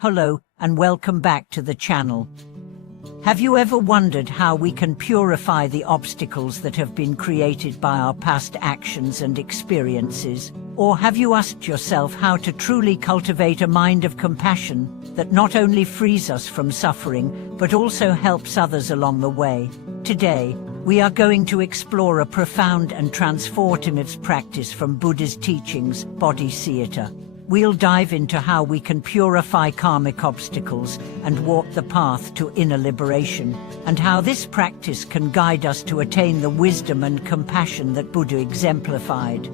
Hello, and welcome back to the channel. Have you ever wondered how we can purify the obstacles that have been created by our past actions and experiences? Or have you asked yourself how to truly cultivate a mind of compassion that not only frees us from suffering, but also helps others along the way? Today, we are going to explore a profound and transformative practice from Buddha's teachings, Bodhicitta. We'll dive into how we can purify karmic obstacles and walk the path to inner liberation, and how this practice can guide us to attain the wisdom and compassion that Buddha exemplified.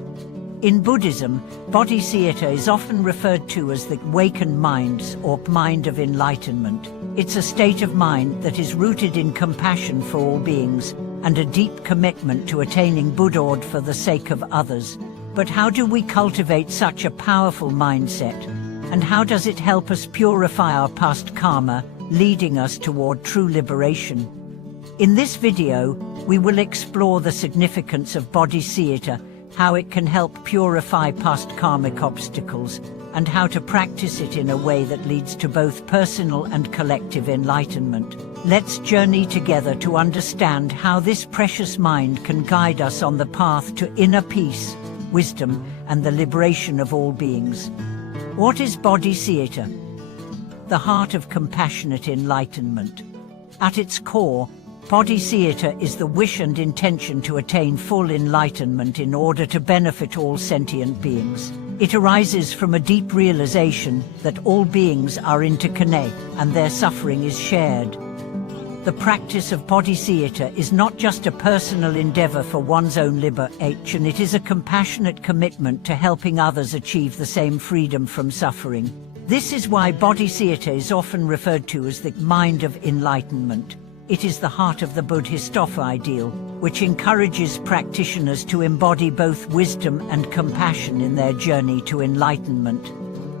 In Buddhism, Bodhicitta is often referred to as the awakened mind or mind of enlightenment. It's a state of mind that is rooted in compassion for all beings and a deep commitment to attaining Buddhahood for the sake of others. But how do we cultivate such a powerful mindset? And how does it help us purify our past karma, leading us toward true liberation? In this video, we will explore the significance of Bodhicitta, how it can help purify past karmic obstacles, and how to practice it in a way that leads to both personal and collective enlightenment. Let's journey together to understand how this precious mind can guide us on the path to inner peace, wisdom, and the liberation of all beings. What is Bodhicitta? The heart of compassionate enlightenment. At its core, Bodhicitta is the wish and intention to attain full enlightenment in order to benefit all sentient beings. It arises from a deep realization that all beings are interconnected and their suffering is shared. The practice of Bodhicitta is not just a personal endeavor for one's own liberation, it is a compassionate commitment to helping others achieve the same freedom from suffering. This is why Bodhicitta is often referred to as the mind of enlightenment. It is the heart of the Buddhistopha ideal, which encourages practitioners to embody both wisdom and compassion in their journey to enlightenment.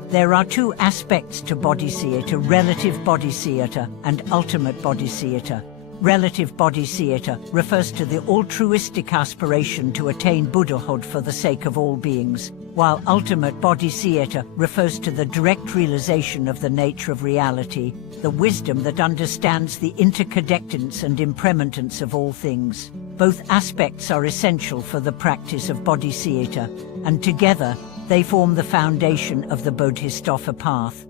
There are two aspects to Bodhicitta: relative Bodhicitta and ultimate Bodhicitta. Relative Bodhicitta refers to the altruistic aspiration to attain Buddhahood for the sake of all beings, while ultimate Bodhicitta refers to the direct realization of the nature of reality, the wisdom that understands the interconnectedness and impermanence of all things. Both aspects are essential for the practice of Bodhicitta, and together, they form the foundation of the Bodhisattva path.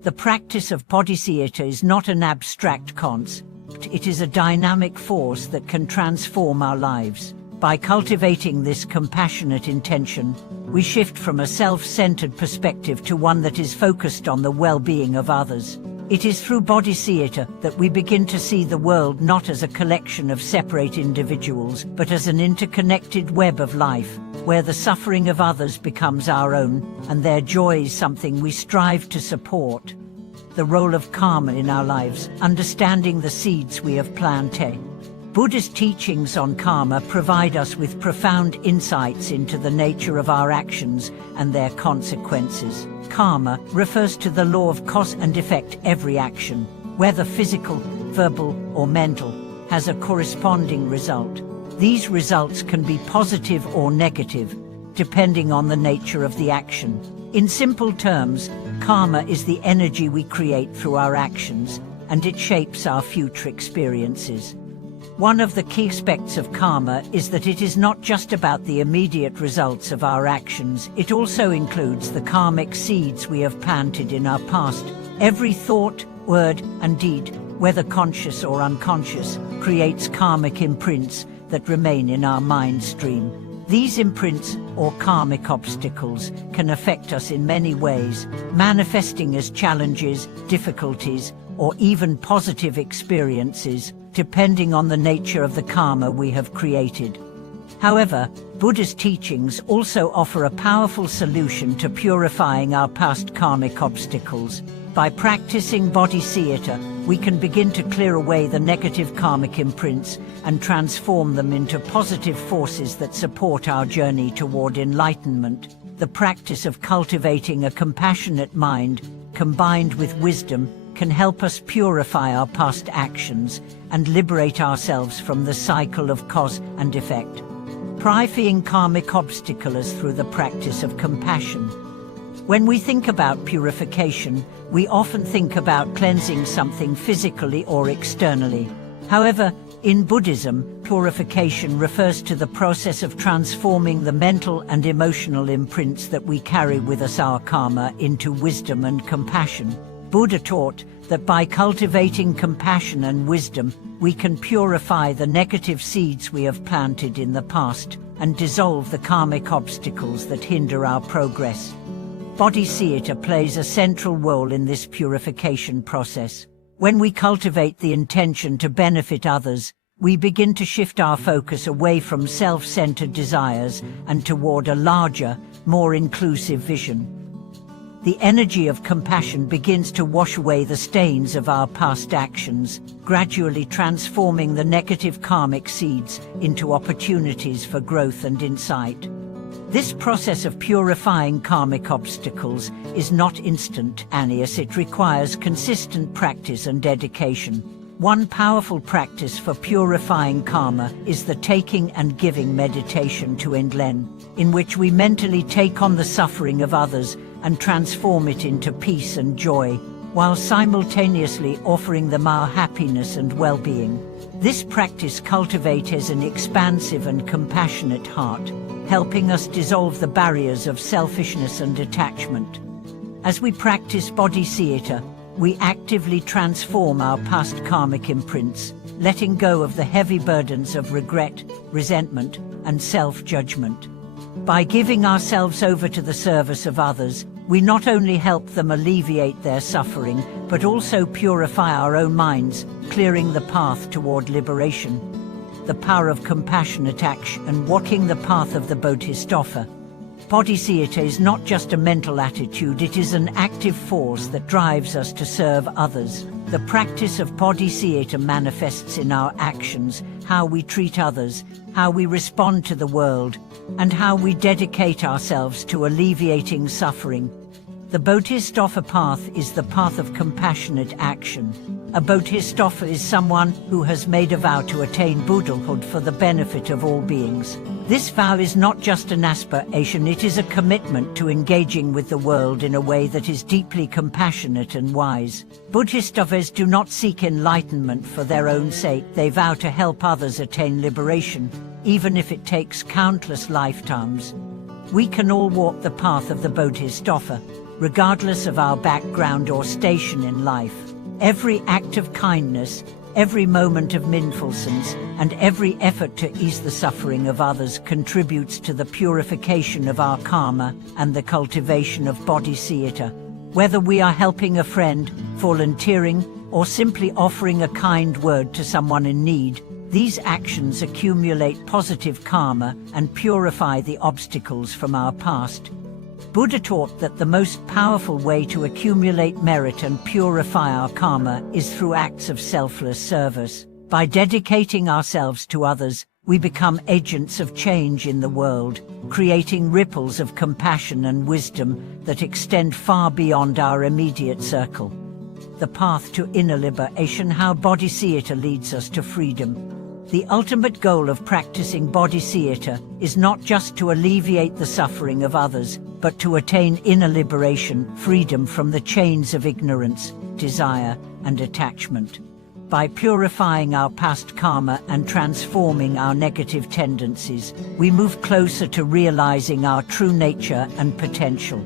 The practice of Bodhicitta is not an abstract concept, it is a dynamic force that can transform our lives. By cultivating this compassionate intention, we shift from a self-centered perspective to one that is focused on the well-being of others. It is through Bodhicitta that we begin to see the world not as a collection of separate individuals, but as an interconnected web of life, where the suffering of others becomes our own, and their joy is something we strive to support. The role of karma in our lives, understanding the seeds we have planted. Buddha's teachings on karma provide us with profound insights into the nature of our actions and their consequences. Karma refers to the law of cause and effect. Every action, whether physical, verbal, or mental, has a corresponding result. These results can be positive or negative, depending on the nature of the action. In simple terms, karma is the energy we create through our actions, and it shapes our future experiences. One of the key aspects of karma is that it is not just about the immediate results of our actions, it also includes the karmic seeds we have planted in our past. Every thought, word, and deed, whether conscious or unconscious, creates karmic imprints that remain in our mind stream. These imprints, or karmic obstacles, can affect us in many ways, manifesting as challenges, difficulties, or even positive experiences, depending on the nature of the karma we have created. However, Buddha's teachings also offer a powerful solution to purifying our past karmic obstacles. By practicing Bodhicitta, we can begin to clear away the negative karmic imprints and transform them into positive forces that support our journey toward enlightenment. The practice of cultivating a compassionate mind, combined with wisdom, can help us purify our past actions and liberate ourselves from the cycle of cause and effect. Purifying karmic obstacles through the practice of compassion. When we think about purification, we often think about cleansing something physically or externally. However, in Buddhism, purification refers to the process of transforming the mental and emotional imprints that we carry with us, our karma, into wisdom and compassion. Buddha taught that by cultivating compassion and wisdom, we can purify the negative seeds we have planted in the past and dissolve the karmic obstacles that hinder our progress. Bodhicitta plays a central role in this purification process. When we cultivate the intention to benefit others, we begin to shift our focus away from self-centered desires and toward a larger, more inclusive vision. The energy of compassion begins to wash away the stains of our past actions, gradually transforming the negative karmic seeds into opportunities for growth and insight. This process of purifying karmic obstacles is not instantaneous. It requires consistent practice and dedication. One powerful practice for purifying karma is the taking and giving meditation to Enlen, in which we mentally take on the suffering of others and transform it into peace and joy, while simultaneously offering them our happiness and well-being. This practice cultivates an expansive and compassionate heart, helping us dissolve the barriers of selfishness and attachment. As we practice Bodhicitta, we actively transform our past karmic imprints, letting go of the heavy burdens of regret, resentment, and self-judgment. By giving ourselves over to the service of others, we not only help them alleviate their suffering, but also purify our own minds, clearing the path toward liberation. The power of compassionate action and walking the path of the Bodhisattva. Bodhicitta is not just a mental attitude, it is an active force that drives us to serve others. The practice of Bodhicitta manifests in our actions, how we treat others, how we respond to the world, and how we dedicate ourselves to alleviating suffering. The Bodhisattva path is the path of compassionate action. A Bodhisattva is someone who has made a vow to attain Buddhahood for the benefit of all beings. This vow is not just an aspiration, it is a commitment to engaging with the world in a way that is deeply compassionate and wise. Bodhisattvas do not seek enlightenment for their own sake, they vow to help others attain liberation, even if it takes countless lifetimes. We can all walk the path of the Bodhisattva, regardless of our background or station in life. Every act of kindness, every moment of mindfulness, and every effort to ease the suffering of others contributes to the purification of our karma and the cultivation of Bodhicitta. Whether we are helping a friend, volunteering, or simply offering a kind word to someone in need, these actions accumulate positive karma and purify the obstacles from our past. Buddha taught that the most powerful way to accumulate merit and purify our karma is through acts of selfless service. By dedicating ourselves to others, we become agents of change in the world, creating ripples of compassion and wisdom that extend far beyond our immediate circle. The path to inner liberation, how Bodhicitta leads us to freedom. The ultimate goal of practicing Bodhicitta is not just to alleviate the suffering of others, but to attain inner liberation, freedom from the chains of ignorance, desire, and attachment. By purifying our past karma and transforming our negative tendencies, we move closer to realizing our true nature and potential.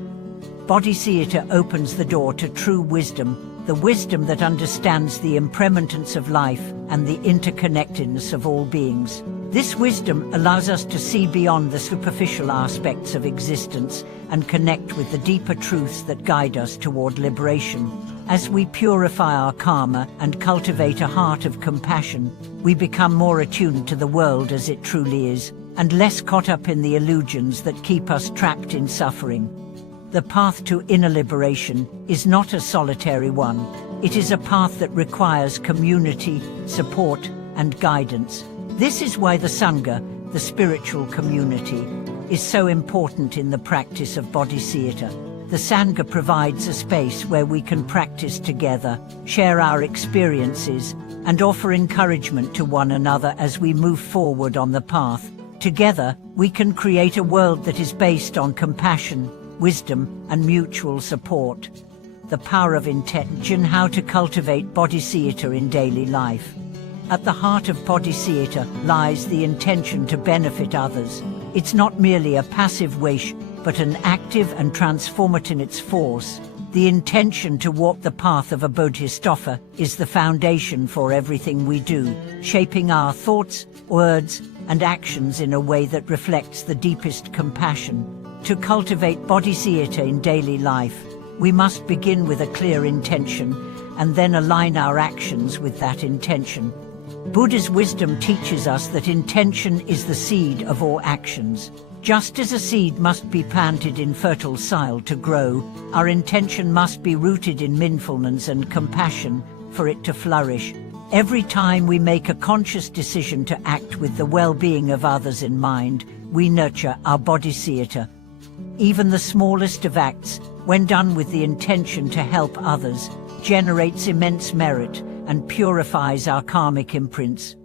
Bodhicitta opens the door to true wisdom, the wisdom that understands the impermanence of life and the interconnectedness of all beings. This wisdom allows us to see beyond the superficial aspects of existence and connect with the deeper truths that guide us toward liberation. As we purify our karma and cultivate a heart of compassion, we become more attuned to the world as it truly is, and less caught up in the illusions that keep us trapped in suffering. The path to inner liberation is not a solitary one. It is a path that requires community, support, and guidance. This is why the Sangha, the spiritual community, is so important in the practice of Bodhicitta. The Sangha provides a space where we can practice together, share our experiences, and offer encouragement to one another as we move forward on the path. Together, we can create a world that is based on compassion, wisdom, and mutual support. The power of intention, how to cultivate Bodhicitta in daily life. At the heart of Bodhicitta lies the intention to benefit others. It's not merely a passive wish, but an active and transformative its force. The intention to walk the path of a bodhisattva is the foundation for everything we do, shaping our thoughts, words, and actions in a way that reflects the deepest compassion. To cultivate Bodhicitta in daily life, we must begin with a clear intention, and then align our actions with that intention. Buddha's wisdom teaches us that intention is the seed of all actions. Just as a seed must be planted in fertile soil to grow, our intention must be rooted in mindfulness and compassion for it to flourish. Every time we make a conscious decision to act with the well-being of others in mind, we nurture our Bodhicitta. Even the smallest of acts, when done with the intention to help others, generates immense merit and purifies our karmic imprints.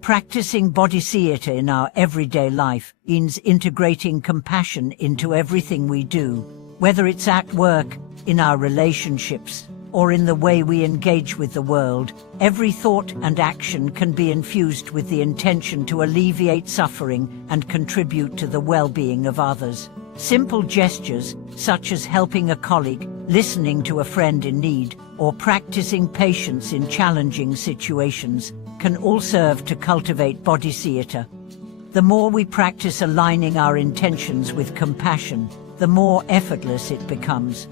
Practicing Bodhicitta in our everyday life means integrating compassion into everything we do, whether it's at work, in our relationships, or in the way we engage with the world. Every thought and action can be infused with the intention to alleviate suffering and contribute to the well-being of others. Simple gestures, such as helping a colleague, listening to a friend in need, or practicing patience in challenging situations, can all serve to cultivate Bodhicitta. The more we practice aligning our intentions with compassion, the more effortless it becomes.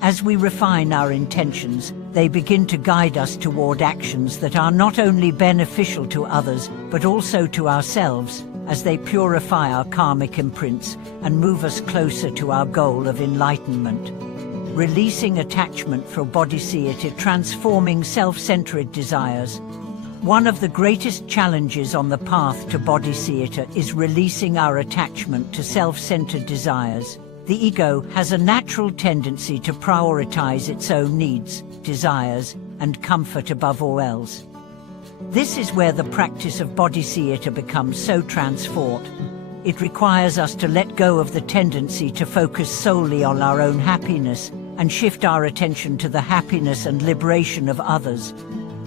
As we refine our intentions, they begin to guide us toward actions that are not only beneficial to others, but also to ourselves, as they purify our karmic imprints and move us closer to our goal of enlightenment. Releasing attachment for Bodhicitta, transforming self-centered desires. One of the greatest challenges on the path to Bodhicitta is releasing our attachment to self-centered desires. The ego has a natural tendency to prioritize its own needs, desires, and comfort above all else. This is where the practice of Bodhicitta becomes so transformed. It requires us to let go of the tendency to focus solely on our own happiness and shift our attention to the happiness and liberation of others.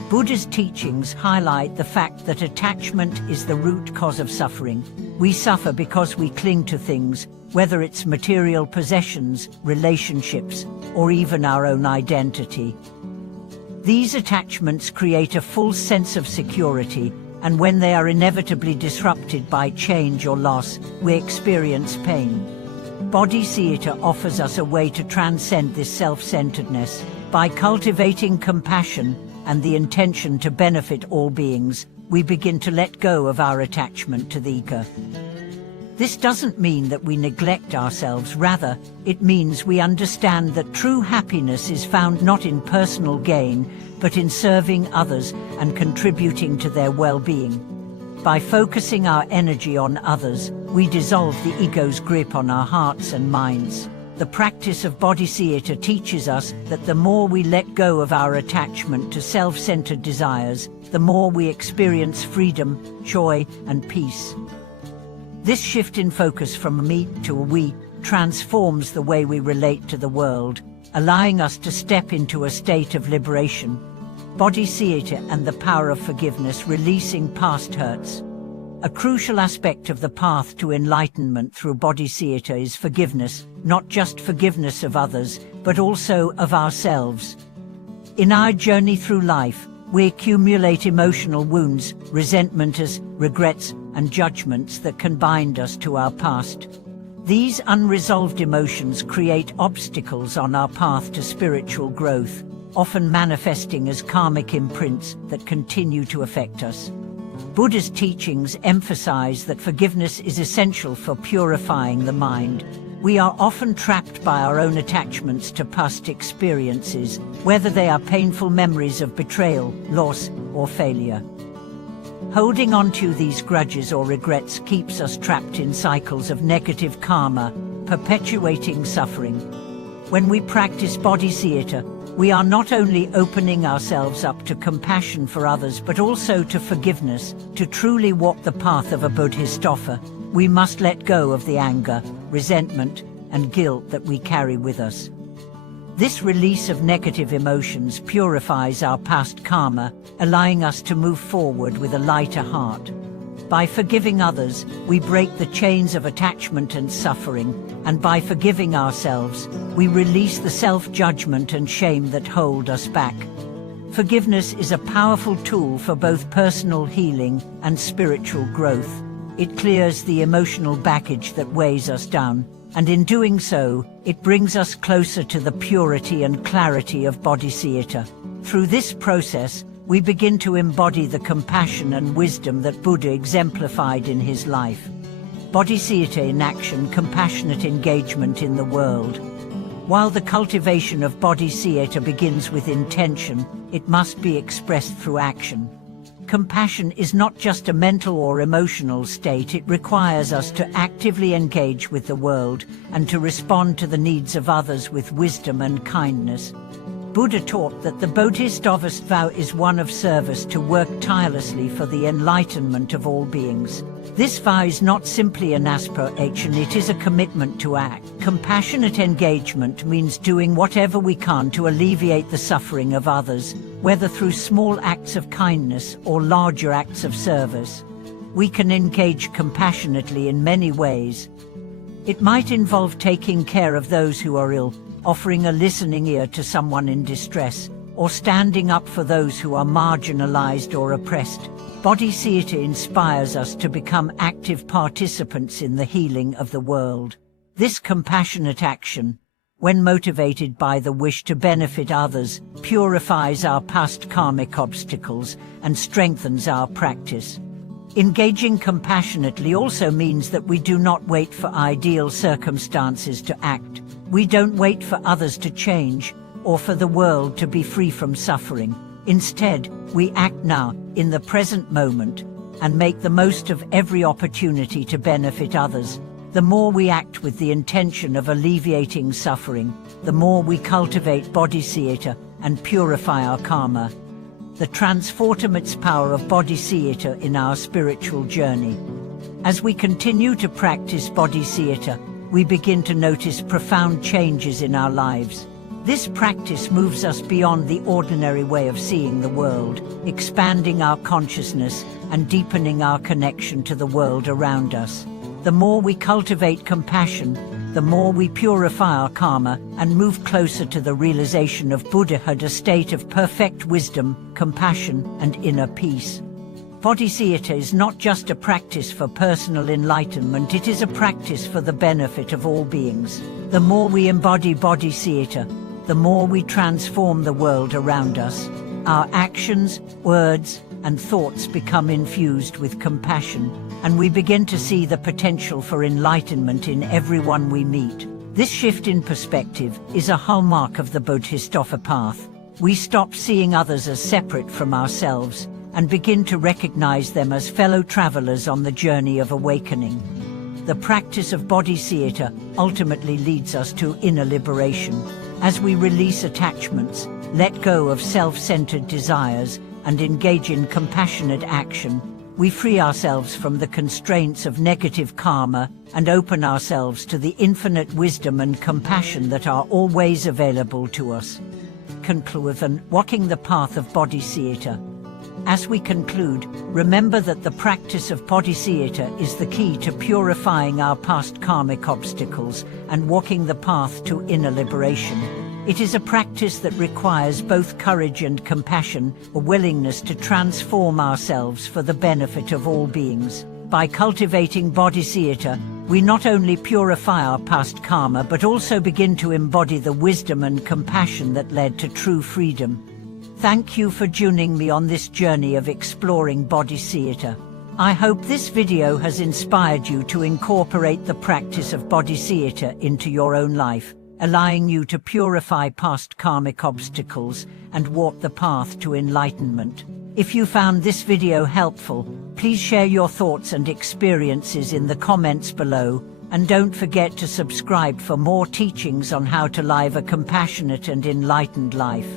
Buddha's teachings highlight the fact that attachment is the root cause of suffering. We suffer because we cling to things, whether it's material possessions, relationships, or even our own identity. These attachments create a false sense of security, and when they are inevitably disrupted by change or loss, we experience pain. Bodhicitta offers us a way to transcend this self-centeredness. By cultivating compassion and the intention to benefit all beings, we begin to let go of our attachment to the ego. This doesn't mean that we neglect ourselves, rather, it means we understand that true happiness is found not in personal gain, but in serving others and contributing to their well-being. By focusing our energy on others, we dissolve the ego's grip on our hearts and minds. The practice of Bodhicitta teaches us that the more we let go of our attachment to self-centered desires, the more we experience freedom, joy, and peace. This shift in focus from me to we transforms the way we relate to the world, allowing us to step into a state of liberation. Bodhicitta and the power of forgiveness, releasing past hurts. A crucial aspect of the path to enlightenment through Bodhicitta is forgiveness, not just forgiveness of others, but also of ourselves. In our journey through life, we accumulate emotional wounds, resentments, regrets, and judgments that can bind us to our past. These unresolved emotions create obstacles on our path to spiritual growth, often manifesting as karmic imprints that continue to affect us. Buddha's teachings emphasize that forgiveness is essential for purifying the mind. We are often trapped by our own attachments to past experiences, whether they are painful memories of betrayal, loss, or failure. Holding on to these grudges or regrets keeps us trapped in cycles of negative karma, perpetuating suffering. When we practice Bodhicitta, we are not only opening ourselves up to compassion for others but also to forgiveness. To truly walk the path of a bodhisattva, we must let go of the anger, resentment, and guilt that we carry with us. This release of negative emotions purifies our past karma, allowing us to move forward with a lighter heart. By forgiving others, we break the chains of attachment and suffering, and by forgiving ourselves, we release the self-judgment and shame that hold us back. Forgiveness is a powerful tool for both personal healing and spiritual growth. It clears the emotional baggage that weighs us down, and in doing so, it brings us closer to the purity and clarity of Bodhicitta. Through this process, we begin to embody the compassion and wisdom that Buddha exemplified in his life. Bodhicitta in action, compassionate engagement in the world. While the cultivation of Bodhicitta begins with intention, it must be expressed through action. Compassion is not just a mental or emotional state, it requires us to actively engage with the world and to respond to the needs of others with wisdom and kindness. Buddha taught that the Bodhisattva's vow is one of service, to work tirelessly for the enlightenment of all beings. This vow is not simply an aspiration, it is a commitment to act. Compassionate engagement means doing whatever we can to alleviate the suffering of others, whether through small acts of kindness or larger acts of service. We can engage compassionately in many ways. It might involve taking care of those who are ill, offering a listening ear to someone in distress, or standing up for those who are marginalized or oppressed. Bodhicitta inspires us to become active participants in the healing of the world. This compassionate action, when motivated by the wish to benefit others, purifies our past karmic obstacles and strengthens our practice. Engaging compassionately also means that we do not wait for ideal circumstances to act. We don't wait for others to change, or for the world to be free from suffering. Instead, we act now, in the present moment, and make the most of every opportunity to benefit others. The more we act with the intention of alleviating suffering, the more we cultivate Bodhicitta and purify our karma. The transformative power of Bodhicitta in our spiritual journey. As we continue to practice Bodhicitta, we begin to notice profound changes in our lives. This practice moves us beyond the ordinary way of seeing the world, expanding our consciousness and deepening our connection to the world around us. The more we cultivate compassion, the more we purify our karma and move closer to the realization of Buddhahood, a state of perfect wisdom, compassion, and inner peace. Bodhicitta is not just a practice for personal enlightenment, it is a practice for the benefit of all beings. The more we embody Bodhicitta, the more we transform the world around us. Our actions, words, and thoughts become infused with compassion, and we begin to see the potential for enlightenment in everyone we meet. This shift in perspective is a hallmark of the Bodhisattva path. We stop seeing others as separate from ourselves and begin to recognize them as fellow travelers on the journey of awakening. The practice of Bodhicitta ultimately leads us to inner liberation. As we release attachments, let go of self-centered desires, and engage in compassionate action, we free ourselves from the constraints of negative karma and open ourselves to the infinite wisdom and compassion that are always available to us. Conclude and walking the path of Bodhicitta. As we conclude, remember that the practice of Bodhicitta is the key to purifying our past karmic obstacles and walking the path to inner liberation. It is a practice that requires both courage and compassion, a willingness to transform ourselves for the benefit of all beings. By cultivating Bodhicitta, we not only purify our past karma but also begin to embody the wisdom and compassion that led to true freedom. Thank you for joining me on this journey of exploring Bodhicitta. I hope this video has inspired you to incorporate the practice of Bodhicitta into your own life, allowing you to purify past karmic obstacles and walk the path to enlightenment. If you found this video helpful, please share your thoughts and experiences in the comments below, and don't forget to subscribe for more teachings on how to live a compassionate and enlightened life.